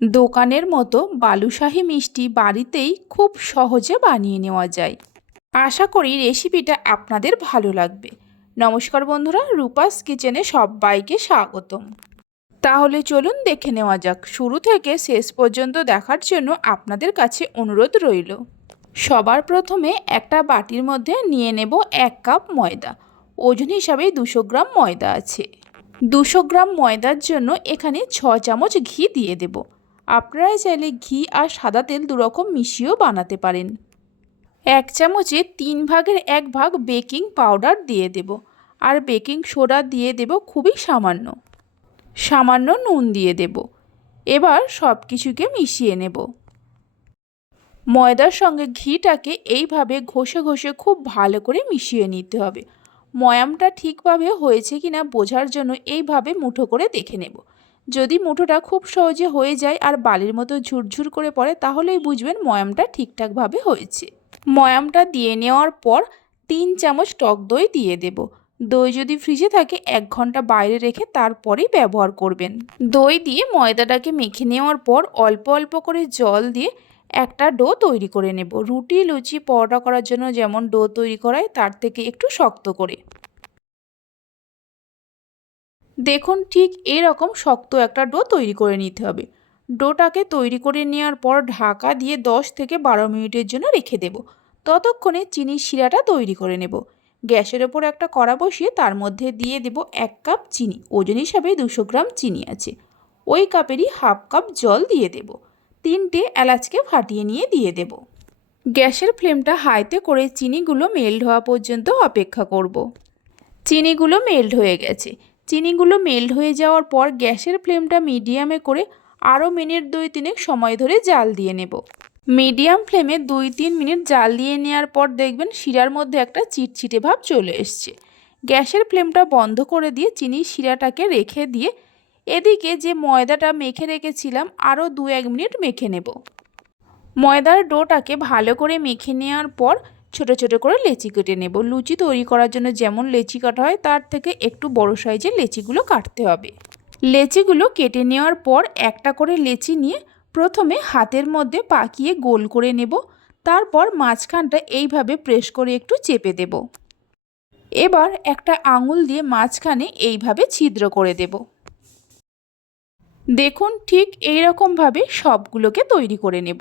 দোকানের মতো বালুশাহী মিষ্টি বাড়িতেই খুব সহজে বানিয়ে নেওয়া যায়। আশা করি রেসিপিটা আপনাদের ভালো লাগবে। নমস্কার বন্ধুরা, রূপাস কিচেনে সবাইকে স্বাগতম। তাহলে চলুন দেখে নেওয়া যাক। শুরু থেকে শেষ পর্যন্ত দেখার জন্য আপনাদের কাছে অনুরোধ রইল। সবার প্রথমে একটা বাটির মধ্যে নিয়ে নেব এক কাপ ময়দা। ওজন হিসাবে দুশো গ্রাম ময়দা আছে। দুশো গ্রাম ময়দার জন্য এখানে ছ চামচ ঘি দিয়ে দেব। আপনারা চাইলে ঘি আর সাদা তেল দুরকম মিশিয়েও বানাতে পারেন। এক চামচে তিন ভাগের এক ভাগ বেকিং পাউডার দিয়ে দেব আর বেকিং সোডা দিয়ে দেব খুবই সামান্য। সামান্য নুন দিয়ে দেব। এবার সব কিছুকে মিশিয়ে নেব। ময়দার সঙ্গে ঘিটাকে এইভাবে ঘষে ঘষে খুব ভালো করে মিশিয়ে নিতে হবে। ময়ামটা ঠিকভাবে হয়েছে কিনা বোঝার জন্য এইভাবে মুঠো করে দেখে নেব। যদি মুঠোটা খুব সহজে হয়ে যায় আর বালির মতো ঝুরঝুর করে পড়ে, তাহলেই বুঝবেন ময়ামটা ঠিকঠাকভাবে হয়েছে। ময়ামটা দিয়ে নেওয়ার পর তিন চামচ টক দই দিয়ে দেব। দই যদি ফ্রিজে থাকে, এক ঘণ্টা বাইরে রেখে তারপরেই ব্যবহার করবেন। দই দিয়ে ময়দাটাকে মেখে নেওয়ার পর অল্প অল্প করে জল দিয়ে একটা ডো তৈরি করে নেব। রুটি, লুচি, পরোটা করার জন্য যেমন ডো তৈরি করায় তার থেকে একটু শক্ত করে। দেখুন ঠিক এরকম শক্ত একটা ডো তৈরি করে নিতে হবে। ডোটাকে তৈরি করে নেওয়ার পর ঢাকা দিয়ে 10 থেকে বারো মিনিটের জন্য রেখে দেব। ততক্ষণে চিনির শিরাটা তৈরি করে নেব। গ্যাসের ওপর একটা কড়া বসিয়ে তার মধ্যে দিয়ে দেব এক কাপ চিনি, ওজন হিসাবে দুশো গ্রাম চিনি আছে। ওই কাপেরই হাফ কাপ জল দিয়ে দেব। তিনটে এলাচকে ফাটিয়ে নিয়ে দিয়ে দেব। গ্যাসের ফ্লেমটা হাইতে করে চিনিগুলো মেল্ট হওয়া পর্যন্ত অপেক্ষা করব। চিনিগুলো মেল্ট হয়ে গেছে। চিনিগুলো মেল্ট হয়ে যাওয়ার পর গ্যাসের ফ্লেমটা মিডিয়ামে করে আরও মিনিট দুই তিনেক সময় ধরে জাল দিয়ে নেব। মিডিয়াম ফ্লেমে দুই তিন মিনিট জাল দিয়ে নেওয়ার পর দেখবেন শিরার মধ্যে একটা চিটচিটে ভাব চলে এসছে। গ্যাসের ফ্লেমটা বন্ধ করে দিয়ে চিনির শিরাটাকে রেখে দিয়ে এদিকে যে ময়দাটা মেখে রেখেছিলাম আরও দু এক মিনিট মেখে নেব। ময়দার ডোটাকে ভালো করে মেখে নেওয়ার পর ছোট ছোট করে লেচি কেটে নেব। লুচি তৈরি করার জন্য যেমন লেচি কাটা হয়, তার থেকে একটু বড় সাইজের লেচিগুলো কাটতে হবে। লেচিগুলো কেটে নেওয়ার পর একটা করে লেচি নিয়ে প্রথমে হাতের মধ্যে পাকিয়ে গোল করে নেব। তারপর মাঝখানটা এইভাবে প্রেস করে একটু চেপে দেব। এবার একটা আঙুল দিয়ে মাঝখানে এইভাবে ছিদ্র করে দেব। দেখুন, ঠিক এই রকমভাবে সবগুলোকে তৈরি করে নেব।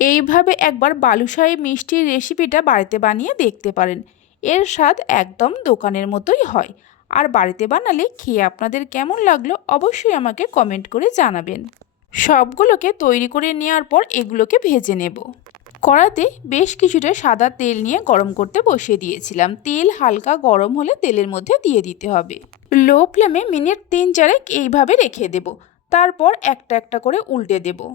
এইভাবে একবার বালুশাহী মিষ্টির রেসিপিটা বাড়িতে বানিয়ে দেখতে পারেন। এর স্বাদ একদম দোকানের মতোই হয়। আর বাড়িতে বানালে খেয়ে আপনাদের কেমন লাগল অবশ্যই আমাকে কমেন্ট করে জানাবেন। সবগুলোকে তৈরি করে নেওয়ার পর এগুলোকে ভেজে নেব। কড়াতে বেশ কিছুটা সাদা তেল নিয়ে গরম করতে বসিয়ে দিয়েছিলাম। তেল হালকা গরম হলে তেলের মধ্যে দিয়ে দিতে হবে। লো ফ্লেমে মিনিট তিন চারেক এইভাবে রেখে দেব। তারপর একটা একটা করে উল্টে দেব।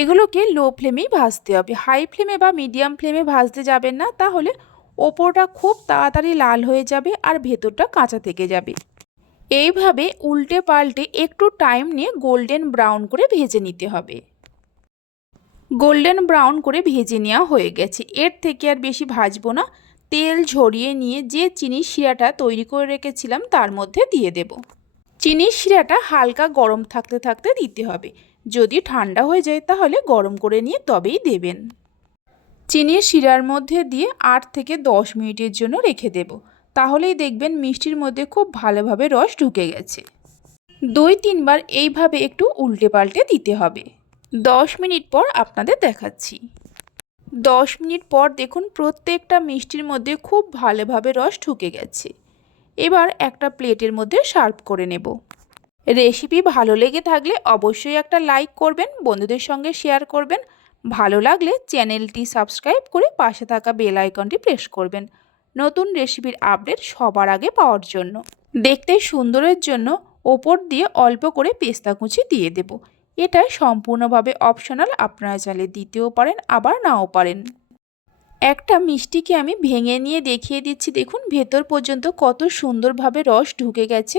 এগুলোকে লো ফ্লেমেই ভাজতে হবে। হাই ফ্লেমে বা মিডিয়াম ফ্লেমে ভাজতে যাবেন না, তাহলে ওপরটা খুব তাড়াতাড়ি লাল হয়ে যাবে আর ভেতরটা কাঁচা থেকে যাবে। এইভাবে উল্টে পাল্টে একটু টাইম নিয়ে গোল্ডেন ব্রাউন করে ভেজে নিতে হবে। গোল্ডেন ব্রাউন করে ভেজে নেওয়া হয়ে গেছে। এর থেকে আর বেশি ভাজবো না। তেল ঝরিয়ে নিয়ে যে চিনির শিরাটা তৈরি করে রেখেছিলাম, তার মধ্যে দিয়ে দেব। চিনির শিরাটা হালকা গরম থাকতে থাকতে দিতে হবে। যদি ঠান্ডা হয়ে যায় তাহলে গরম করে নিয়ে তবেই দেবেন। চিনির শিরার মধ্যে দিয়ে আট থেকে দশ মিনিটের জন্য রেখে দেব। তাহলেই দেখবেন মিষ্টির মধ্যে খুব ভালোভাবে রস ঢুকে গেছে। দুই তিনবার এইভাবে একটু উল্টে পাল্টে দিতে হবে। দশ মিনিট পর আপনাদের দেখাচ্ছি। দশ মিনিট পর দেখুন প্রত্যেকটা মিষ্টির মধ্যে খুব ভালোভাবে রস ঢুকে গেছে। এবার একটা প্লেটের মধ্যে সার্ভ করে নেব। রেসিপি ভালো লেগে থাকলে অবশ্যই একটা লাইক করবেন, বন্ধুদের সঙ্গে শেয়ার করবেন। ভালো লাগলে চ্যানেলটি সাবস্ক্রাইব করে পাশে থাকা বেল আইকনটি প্রেস করবেন। নতুন রেসিপির আপডেট সবার আগে পাওয়ার জন্য। দেখতে সুন্দরের জন্য ওপর দিয়ে অল্প করে পেস্তা কুচি দিয়ে দেব। এটা সম্পূর্ণভাবে অপশনাল আপনারা চাইলে দিতেও পারেন, আবার নাও পারেন। একটা মিষ্টিকে আমি ভেঙে নিয়ে দেখিয়ে দিচ্ছি। দেখুন, ভেতর পর্যন্ত কত সুন্দরভাবে রস ঢুকে গেছে।